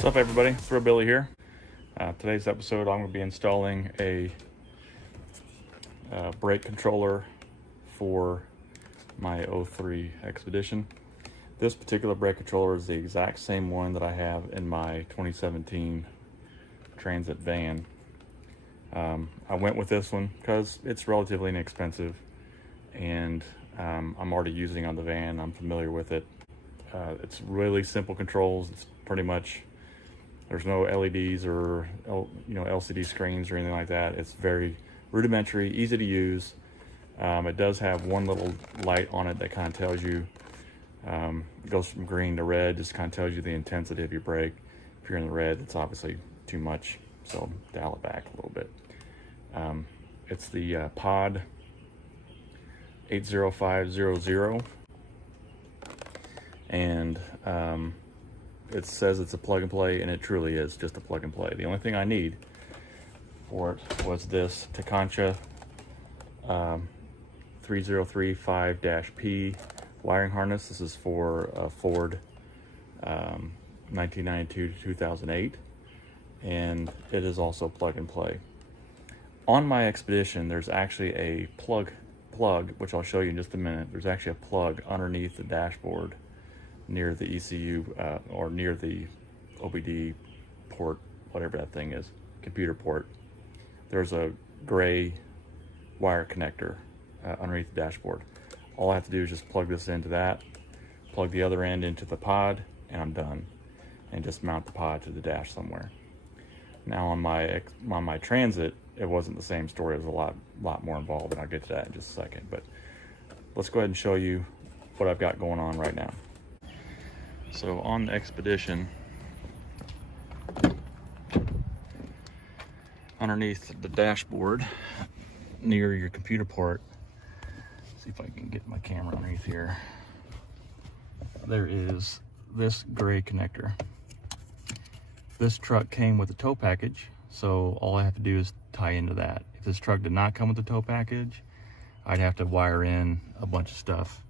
What's up, everybody? Thrill Billy here. Today's episode, I'm going to be installing a brake controller for my 03 Expedition. This particular brake controller is the exact same one that I have in my 2017 Transit van. I went with this one because it's relatively inexpensive, and I'm already using on the van. I'm familiar with it. It's really simple controls. It's pretty much, there's no LEDs or LCD screens or anything like that. It's very rudimentary, easy to use. It does have one little light on it that kind of tells you, it goes from green to red, just kind of tells you the intensity of your brake. If you're in the red, it's obviously too much, so dial it back a little bit. It's the Pod 80500, and it says it's a plug and play, and it truly is just a plug and play. The only thing I need for it was this Tekonsha 3035-P wiring harness. This is for a Ford 1992 to 2008, and it is also plug and play. On my Expedition, there's actually a plug, which I'll show you in just a minute. There's actually a plug underneath the dashboard near the ECU or near the OBD port, whatever that thing is, computer port. There's a gray wire connector underneath the dashboard. All I have to do is just plug this into that, plug the other end into the pod, and I'm done. And just mount the pod to the dash somewhere. Now on my Transit, it wasn't the same story. It was a lot more involved, and I'll get to that in just a second. But let's go ahead and show you what I've got going on right now. So on the Expedition, underneath the dashboard, near your computer port, see if I can get my camera underneath here, there is this gray connector. This truck came with a tow package, so all I have to do is tie into that. If this truck did not come with a tow package, I'd have to wire in a bunch of stuff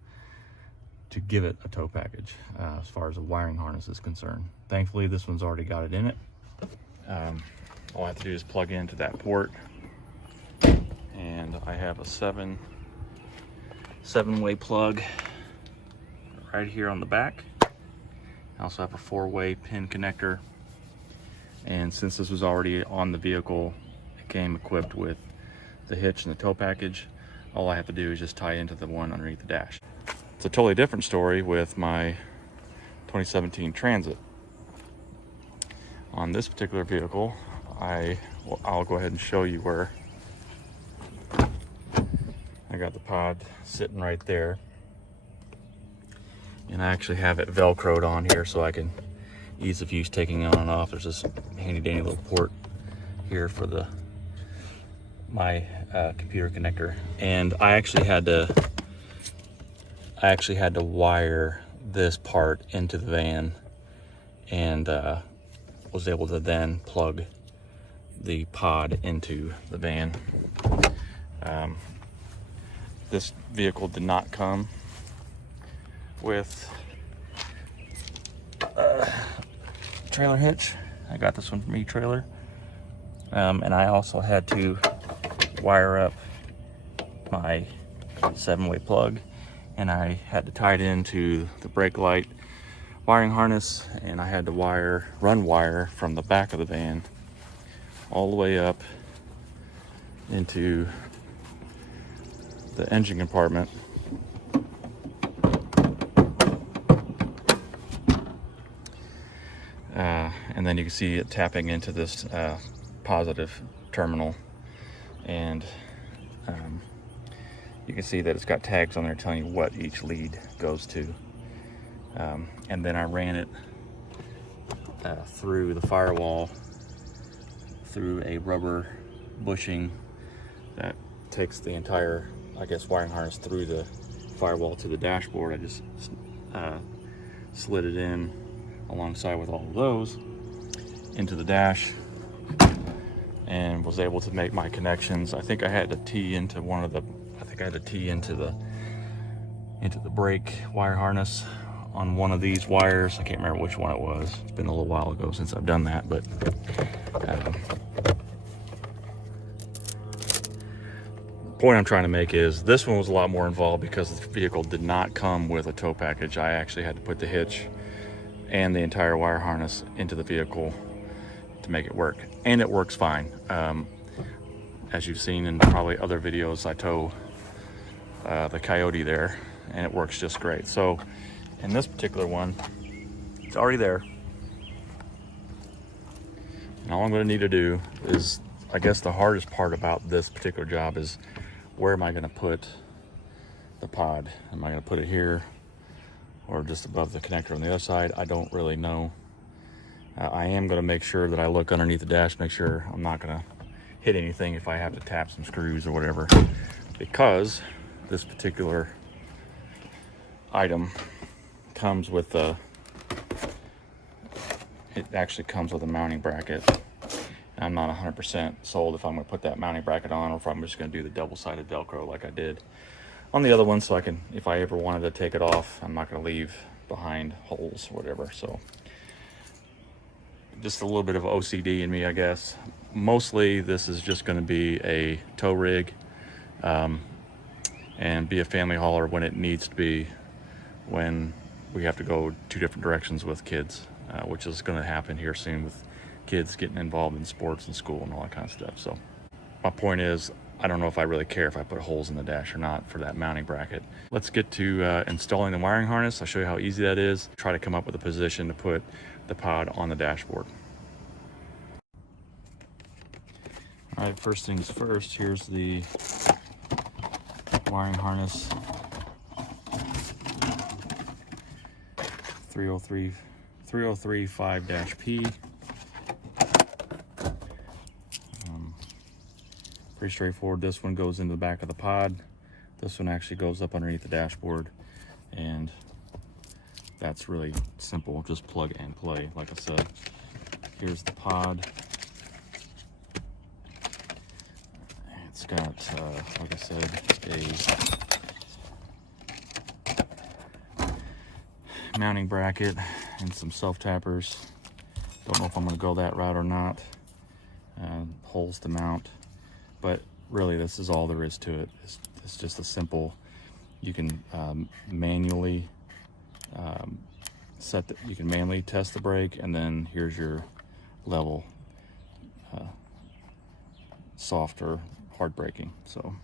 to give it a tow package as far as the wiring harness is concerned. Thankfully, this one's already got it in it. All I have to do is plug into that port, and I have a seven-way plug right here on the back. I also have a 4-way pin connector, and since this was already on the vehicle, it came equipped with the hitch and the tow package. All I have to do is just tie into the one underneath the dash. It's a totally different story with my 2017 Transit. On this particular vehicle, I'll go ahead and show you where I got the pod sitting right there. And I actually have it Velcroed on here so I can ease of use taking it on and off. There's this handy dandy little port here for my computer connector. And I actually had to wire this part into the van, and was able to then plug the pod into the van. This vehicle did not come with trailer hitch. I got this one from eTrailer, and I also had to wire up my 7-way plug, and I had to tie it into the brake light wiring harness, and I had to run wire from the back of the van all the way up into the engine compartment. And then you can see it tapping into this positive terminal, and you can see that it's got tags on there telling you what each lead goes to. And then I ran it through the firewall, through a rubber bushing that takes the entire, I guess, wiring harness through the firewall to the dashboard. I just slid it in alongside with all of those into the dash, and was able to make my connections. I think I had to tee into the brake wire harness on one of these wires. I can't remember which one it was. It's been a little while ago since I've done that, but the point I'm trying to make is this one was a lot more involved because the vehicle did not come with a tow package. I actually had to put the hitch and the entire wire harness into the vehicle to make it work, and it works fine. As you've seen in probably other videos, I tow the Coyote there, and it works just great. So in this particular one, it's already there, and all I'm going to need to do is, I guess the hardest part about this particular job is, where am I going to put the pod? Am I going to put it here or just above the connector on the other side? I don't really know. I am going to make sure that I look underneath the dash, make sure I'm not going to hit anything if I have to tap some screws or whatever, because this particular item comes with it actually comes with a mounting bracket. I'm not 100% sold if I'm going to put that mounting bracket on, or if I'm just going to do the double-sided Velcro like I did on the other one, so I can, if I ever wanted to take it off, I'm not going to leave behind holes or whatever. So just a little bit of OCD in me, I guess. Mostly this is just going to be a tow rig, and be a family hauler when it needs to be, when we have to go 2 different directions with kids, which is going to happen here soon with kids getting involved in sports and school and all that kind of stuff. So my point is, I don't know if I really care if I put holes in the dash or not for that mounting bracket. Let's get to installing the wiring harness. I'll show you how easy that is. Try to come up with a position to put the pod on the dashboard. All right, first things first, here's the wiring harness. 303.5-P. Pretty straightforward. This one goes into the back of the pod. This one actually goes up underneath the dashboard, and that's really simple. Just plug and play. Like I said, here's the pod. It's got, like I said, a mounting bracket and some self-tappers. Don't know if I'm going to go that route or not. Holes to mount. But really, this is all there is to it. It's just a simple, you can manually you can manually test the brake, and then here's your level, soft or hard braking. So, all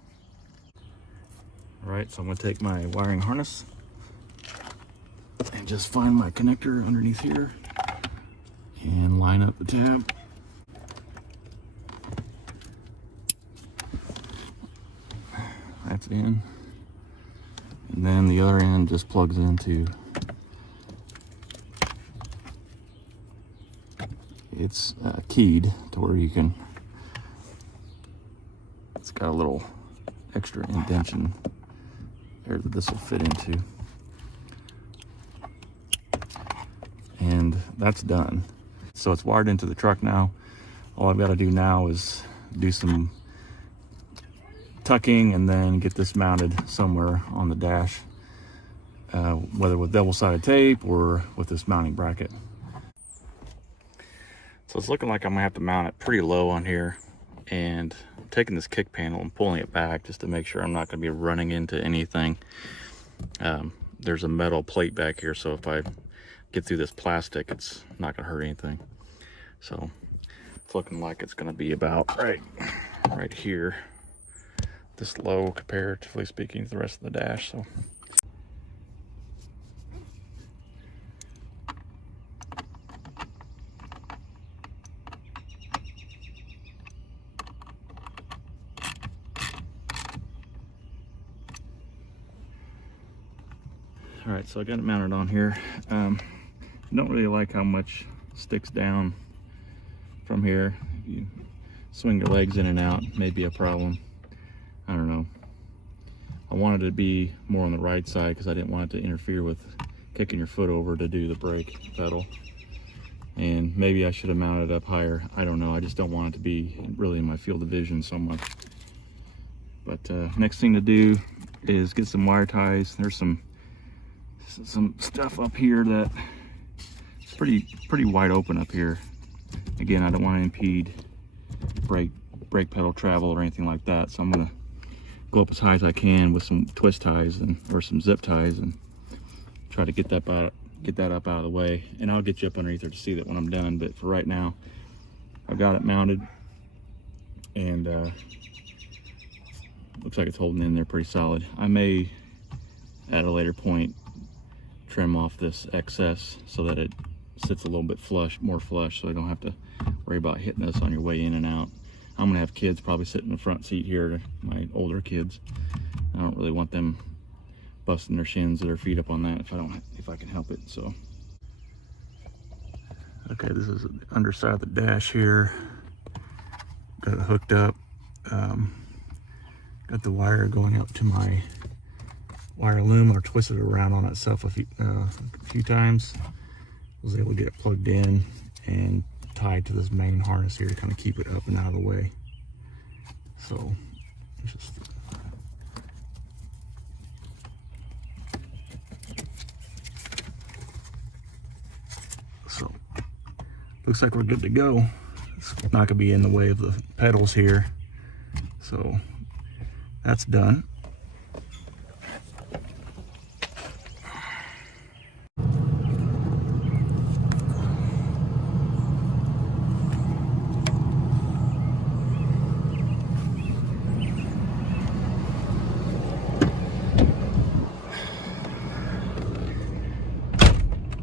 right, so I'm gonna take my wiring harness and just find my connector underneath here and line up the tab. That's in, and then the other end just plugs into, it's keyed to where you can, it's got a little extra indentation there that this will fit into, and that's done. So it's wired into the truck now. All I've got to do now is do some tucking and then get this mounted somewhere on the dash, whether with double-sided tape or with this mounting bracket. So it's looking like I'm gonna have to mount it pretty low on here, and I'm taking this kick panel and pulling it back just to make sure I'm not gonna be running into anything. There's a metal plate back here, so if I get through this plastic, it's not gonna hurt anything. So it's looking like it's gonna be about right here, this low comparatively speaking to the rest of the dash. So all right, so I got it mounted on here. I don't really like how much sticks down from here. If you swing your legs in and out, may be a problem. I don't know. I wanted it to be more on the right side because I didn't want it to interfere with kicking your foot over to do the brake pedal. And maybe I should have mounted it up higher. I don't know. I just don't want it to be really in my field of vision so much. But next thing to do is get some wire ties. There's some some stuff up here that it's pretty wide open up here. Again, I don't want to impede brake pedal travel or anything like that, so I'm gonna go up as high as I can with some twist ties or some zip ties and try to get that up out of the way. And I'll get you up underneath there to see that when I'm done. But for right now, I've got it mounted, and looks like it's holding in there pretty solid. I may at a later point trim off this excess so that it sits a little bit more flush, so I don't have to worry about hitting this on your way in and out. I'm gonna have kids probably sit in the front seat here, my older kids. I don't really want them busting their shins or their feet up on that if I can help it. So okay, this is the underside of the dash here. Got it hooked up. Got the wire going up to my wire loom, or twisted it around on itself a few times. Was able to get it plugged in and tied to this main harness here to kind of keep it up and out of the way. So it's just looks like we're good to go. It's not gonna be in the way of the pedals here, so that's done.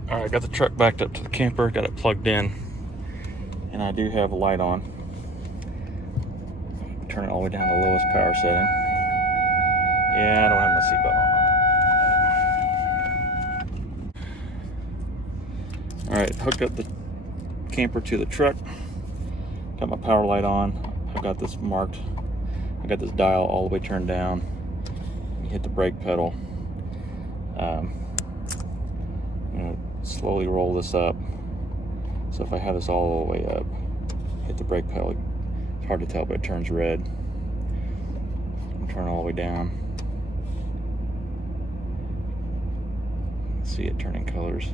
All right, got the truck backed up to the camper, got it plugged in, and I do have a light on. Turn it all the way down to the lowest power setting. Yeah, I don't have my seatbelt on. All right, hooked up the camper to the truck. Got my power light on. I've got this marked. I got this dial all the way turned down. You hit the brake pedal. I'm gonna slowly roll this up. So if I have this all the way up, hit the brake pedal, it's hard to tell, but it turns red. I'm turning all the way down. See it turning colors.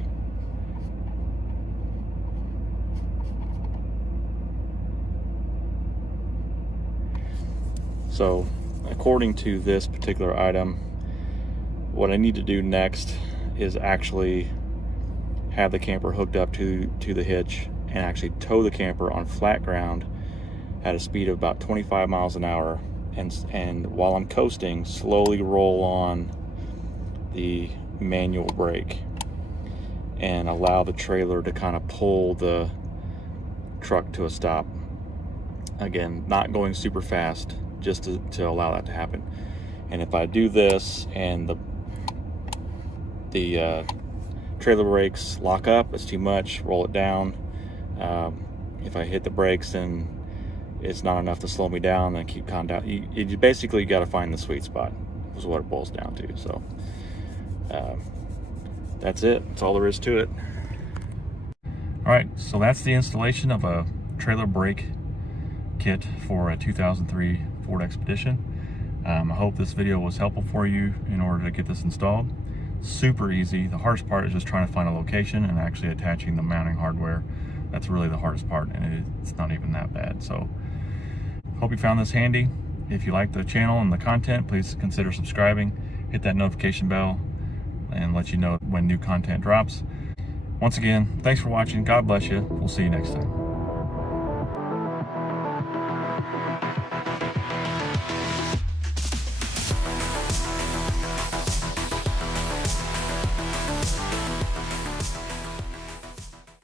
So according to this particular item, what I need to do next is actually have the camper hooked up to the hitch and actually tow the camper on flat ground at a speed of about 25 miles an hour, and while I'm coasting, slowly roll on the manual brake and allow the trailer to kind of pull the truck to a stop. Again, not going super fast, just to allow that to happen. And if I do this and the trailer brakes lock up, it's too much, roll it down. If I hit the brakes and it's not enough to slow me down, then keep calm down. You basically got to find the sweet spot, is what it boils down to. So that's it. That's all there is to it. All right, so that's the installation of a trailer brake kit for a 2003 Ford Expedition. I hope this video was helpful for you in order to get this installed. Super easy. The hardest part is just trying to find a location and actually attaching the mounting hardware. That's really the hardest part, and it's not even that bad. So hope you found this handy. If you like the channel and the content, please consider subscribing, hit that notification bell, and let you know when new content drops. Once again, thanks for watching. God bless you. We'll see you next time.